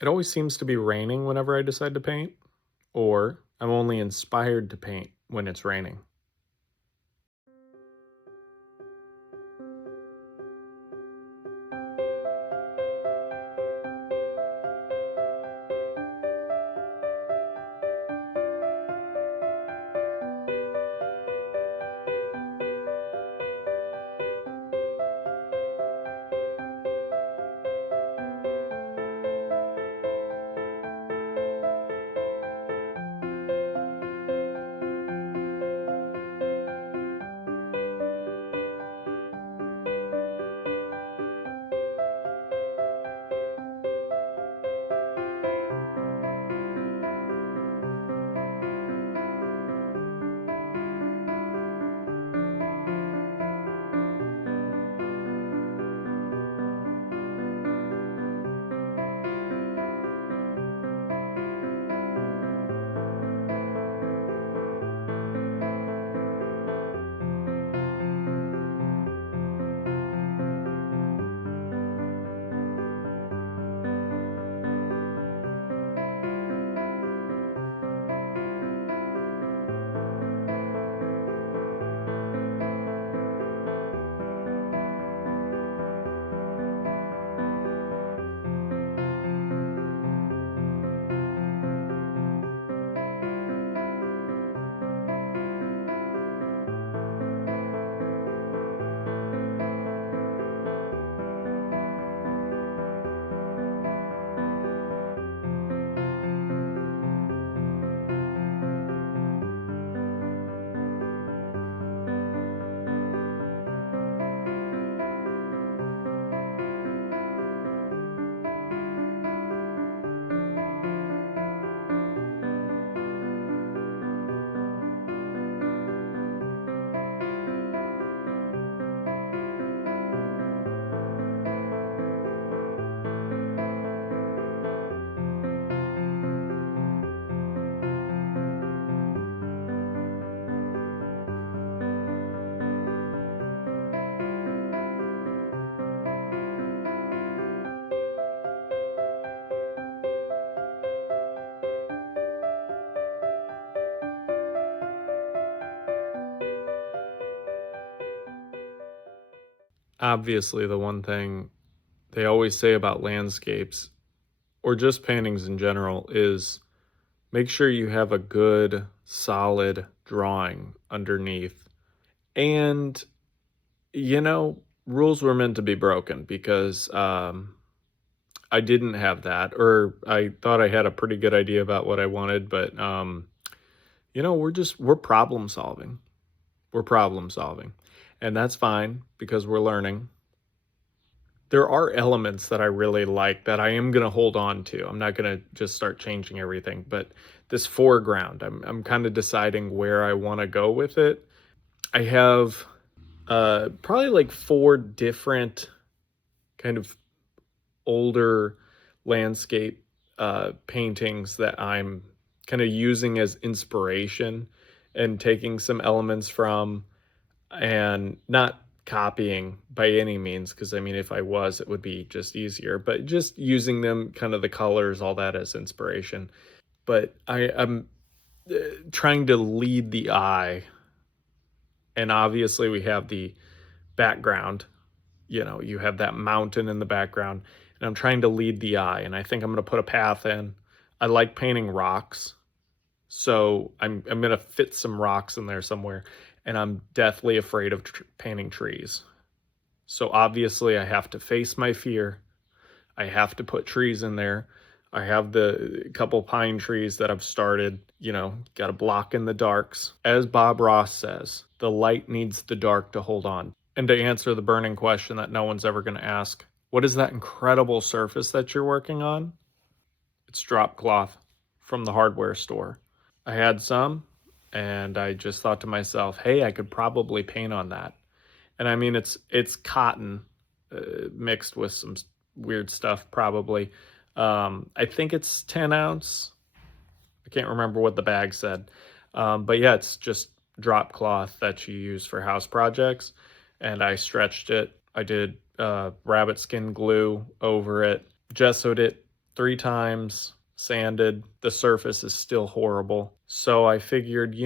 It always seems to be raining whenever I decide to paint, or I'm only inspired to paint when it's raining. Obviously, the one thing they always say about landscapes or just paintings in general is make sure you have a good, solid drawing underneath. And, you know, rules were meant to be broken because I didn't have that, or I thought I had a pretty good idea about what I wanted, but, we're problem solving. We're problem solving. And that's fine because we're learning. There are elements that I really like that I am gonna hold on to. I'm not gonna just start changing everything, but this foreground, I'm kind of deciding where I want to go with it. I have probably like four different kind of older landscape paintings that I'm kind of using as inspiration and taking some elements from and not copying by any means, because I mean if I was it would be just easier, but just using them, kind of the colors, all that, as inspiration. But I'm trying to lead the eye, and obviously we have the background. You have that mountain in the background, and I'm trying to lead the eye, and I think I'm going to put a path in. I like painting rocks, so I'm going to fit some rocks in there somewhere, and I'm deathly afraid of painting trees. So obviously I have to face my fear. I have to put trees in there. I have the couple pine trees that I've started, got to block in the darks. As Bob Ross says, the light needs the dark to hold on. And to answer the burning question that no one's ever going to ask, what is that incredible surface that you're working on? It's drop cloth from the hardware store. I had some, and I just thought to myself, hey, I could probably paint on that. And I mean, it's cotton mixed with some weird stuff, probably. I think it's 10 ounce. I can't remember what the bag said. But yeah, it's just drop cloth that you use for house projects. And I stretched it. I did rabbit skin glue over it, gessoed it 3 times, sanded. The surface is still horrible. So I figured,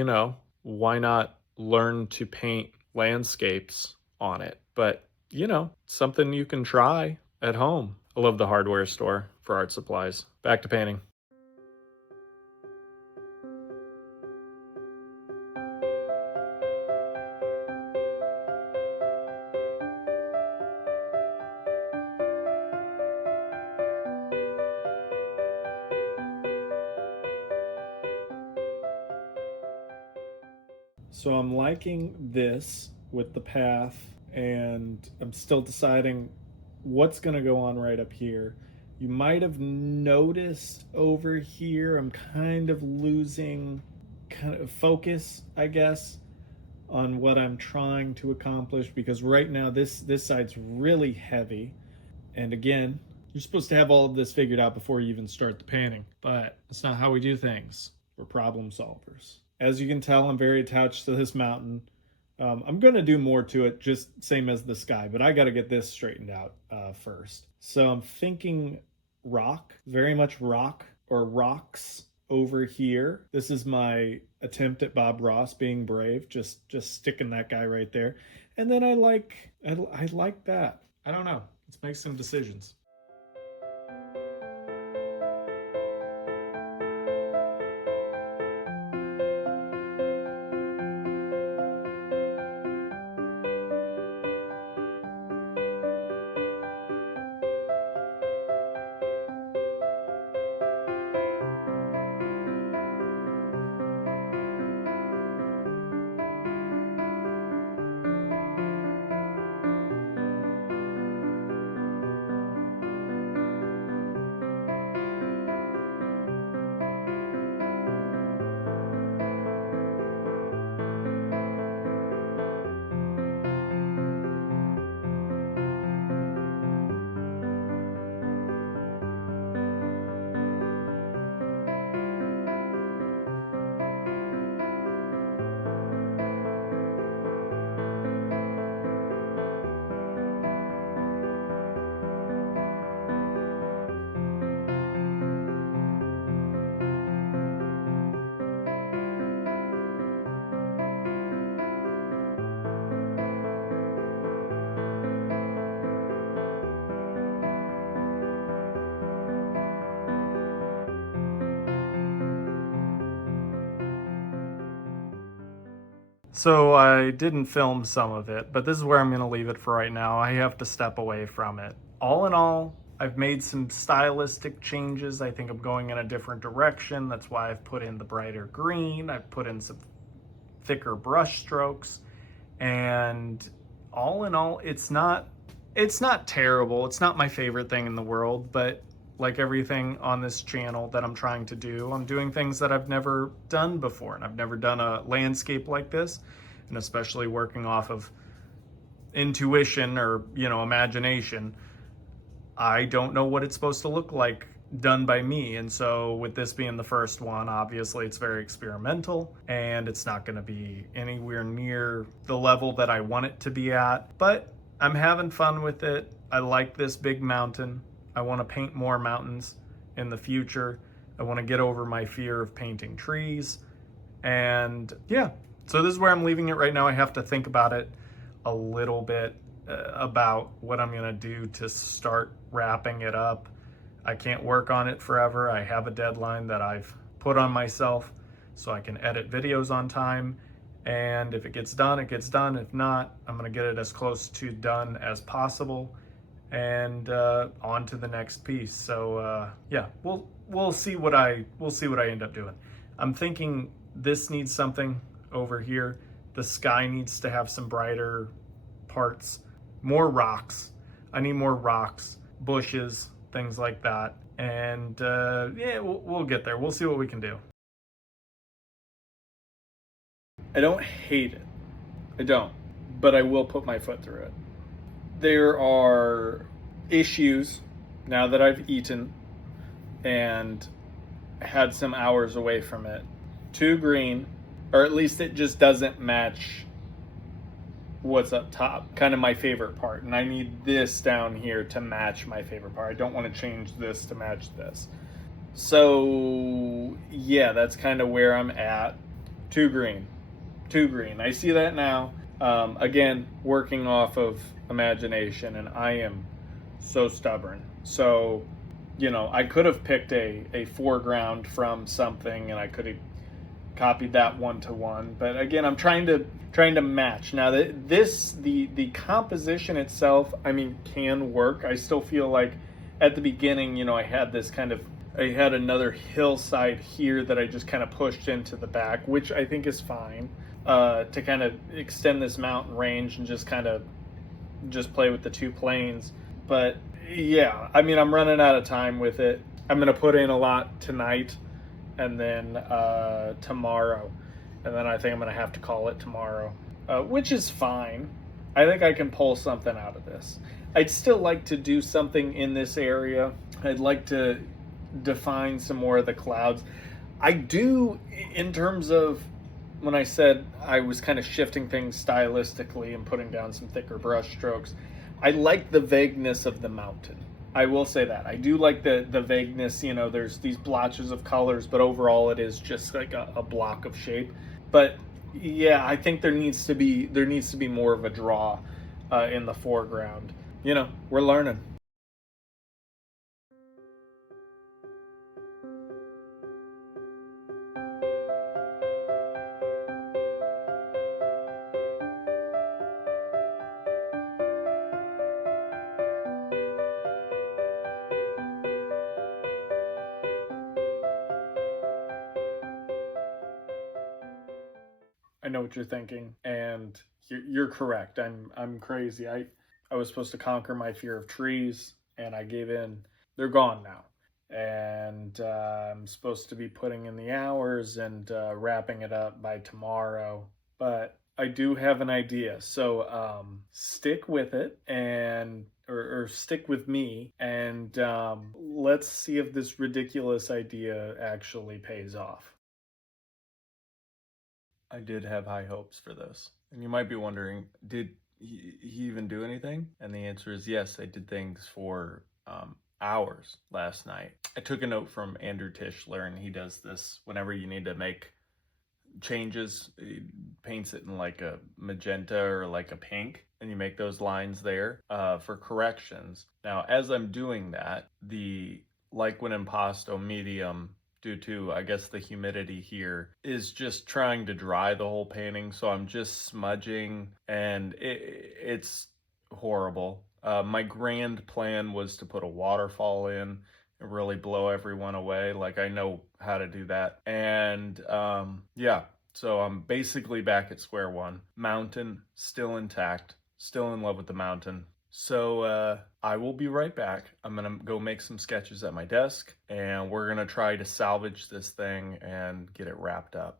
why not learn to paint landscapes on it? But, something you can try at home. I love the hardware store for art supplies. Back to painting. So I'm liking this with the path, and I'm still deciding what's going to go on right up here. You might have noticed over here I'm kind of losing kind of focus, I guess, on what I'm trying to accomplish, because right now this side's really heavy. And again, you're supposed to have all of this figured out before you even start the painting, but that's not how we do things. We're problem solvers. As you can tell, I'm very attached to this mountain. I'm going to do more to it, just same as the sky, but I got to get this straightened out first. So I'm thinking rock, very much rock or rocks over here. This is my attempt at Bob Ross being brave, just sticking that guy right there. And then I like that. I don't know. Let's make some decisions. So I didn't film some of it, but this is where I'm going to leave it for right now. I have to step away from it. All in all, I've made some stylistic changes. I think I'm going in a different direction. That's why I've put in the brighter green. I've put in some thicker brush strokes. And all in all, it's not terrible. It's not my favorite thing in the world, but like everything on this channel that I'm trying to do, I'm doing things that I've never done before, and I've never done a landscape like this, and especially working off of intuition or, imagination. I don't know what it's supposed to look like done by me, and so with this being the first one, obviously it's very experimental, and it's not going to be anywhere near the level that I want it to be at, but I'm having fun with it. I like this big mountain. I want to paint more mountains in the future. I want to get over my fear of painting trees. And yeah, so this is where I'm leaving it right now. I have to think about it a little bit about what I'm going to do to start wrapping it up. I can't work on it forever. I have a deadline that I've put on myself so I can edit videos on time. And if it gets done, it gets done. If not, I'm going to get it as close to done as possible, and on to the next piece. So yeah, we'll see what I end up doing. I'm thinking this needs something over here. The sky needs to have some brighter parts, more rocks. I need more rocks, bushes, things like that. And yeah, we'll get there. We'll see what we can do. I don't hate it. I don't, but I will put my foot through it. There are issues now that I've eaten and had some hours away from it. Too green, or at least it just doesn't match what's up top, kind of my favorite part. And I need this down here to match my favorite part. I don't want to change this to match this. So, yeah, that's kind of where I'm at. Too green. Too green. I see that now. Again, working off of imagination, and I am so stubborn. So, I could have picked a foreground from something, and I could have copied that one to one. But again, I'm trying to match. Now, the composition itself, I mean, can work. I still feel like at the beginning, I had this kind of I had another hillside here that I just kind of pushed into the back, which I think is fine, to kind of extend this mountain range and just play with the two planes. But yeah, I mean, I'm running out of time with it. I'm gonna put in a lot tonight, and then tomorrow, and then I think I'm gonna have to call it tomorrow, which is fine. I think I can pull something out of this. I'd still like to do something in this area. I'd like to define some more of the clouds. I do, in terms of when I said I was kind of shifting things stylistically and putting down some thicker brush strokes, I like the vagueness of the mountain. I will say that. I do like the vagueness, there's these blotches of colors, but overall it is just like a block of shape. But yeah, I think there needs to be more of a draw in the foreground. We're learning. I know what you're thinking, and you're correct. I'm crazy. I was supposed to conquer my fear of trees, and I gave in. They're gone now, and I'm supposed to be putting in the hours and wrapping it up by tomorrow. But I do have an idea, so stick with it, and or stick with me, and let's see if this ridiculous idea actually pays off. I did have high hopes for this. And you might be wondering, did he even do anything? And the answer is yes, I did things for hours last night. I took a note from Andrew Tischler, and he does this whenever you need to make changes. He paints it in like a magenta or like a pink, and you make those lines there for corrections. Now, as I'm doing that, the like when impasto medium, due to I guess the humidity here, is just trying to dry the whole painting. So I'm just smudging, and it's horrible. My grand plan was to put a waterfall in and really blow everyone away. Like, I know how to do that. And yeah, so I'm basically back at square one. Mountain still intact, still in love with the mountain. So I will be right back. I'm gonna go make some sketches at my desk, and we're gonna try to salvage this thing and get it wrapped up.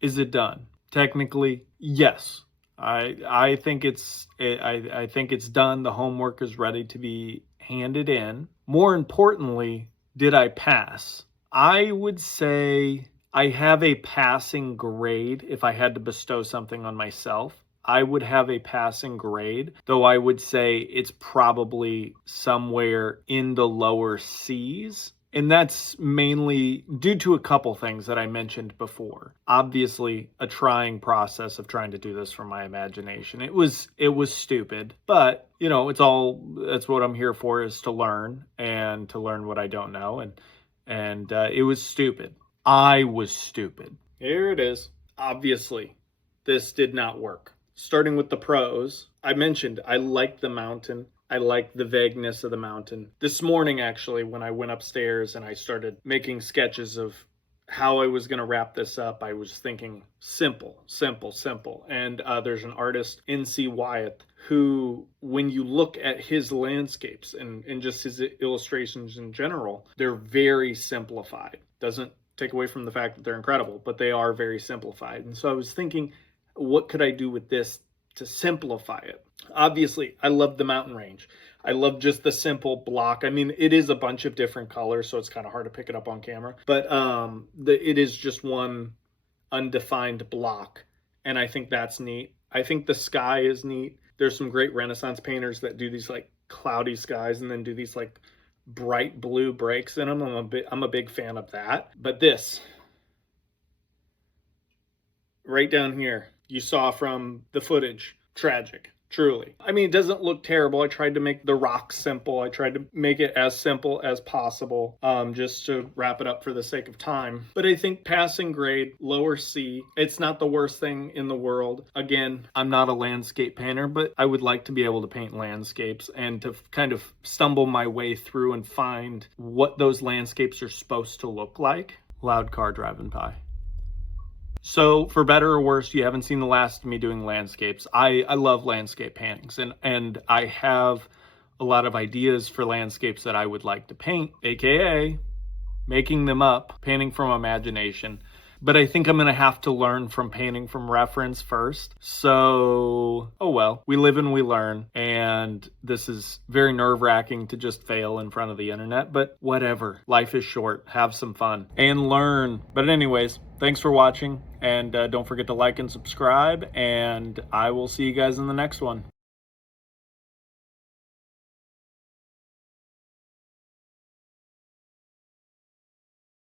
Is it done? Technically, yes. I think I think it's done. The homework is ready to be handed in. More importantly, did I pass? I would say I have a passing grade. If I had to bestow something on myself, I would have a passing grade, though I would say it's probably somewhere in the lower C's. And that's mainly due to a couple things that I mentioned before. Obviously, a trying process of trying to do this from my imagination. It was stupid, but that's what I'm here for, is to learn and to learn what I don't know. And it was stupid. I was stupid. Here it is. Obviously, this did not work. Starting with the pros, I mentioned I liked the mountain. I like the vagueness of the mountain. This morning, actually, when I went upstairs and I started making sketches of how I was going to wrap this up, I was thinking simple, simple, simple. And there's an artist, N.C. Wyatt, who, when you look at his landscapes and just his illustrations in general, they're very simplified. Doesn't take away from the fact that they're incredible, but they are very simplified. And so I was thinking, what could I do with this to simplify it? Obviously, I love the mountain range. I love just the simple block. I mean, it is a bunch of different colors, so it's kind of hard to pick it up on camera. But it is just one undefined block, and I think that's neat. I think the sky is neat. There's some great Renaissance painters that do these like cloudy skies and then do these like bright blue breaks in them. I'm a big fan of that. But this, right down here, you saw from the footage, tragic. Truly. I mean, it doesn't look terrible. I tried to make the rock simple. I tried to make it as simple as possible, just to wrap it up for the sake of time. But I think passing grade, lower C, it's not the worst thing in the world. Again, I'm not a landscape painter, but I would like to be able to paint landscapes and to kind of stumble my way through and find what those landscapes are supposed to look like. Loud car driving by. So, for better or worse, you haven't seen the last of me doing landscapes. I love landscape paintings, and I have a lot of ideas for landscapes that I would like to paint, aka making them up, painting from imagination. But I think I'm going to have to learn from painting from reference first. So, oh well, we live and we learn. And this is very nerve-wracking to just fail in front of the internet. But whatever, life is short. Have some fun and learn. But anyways, thanks for watching. And don't forget to like and subscribe. And I will see you guys in the next one.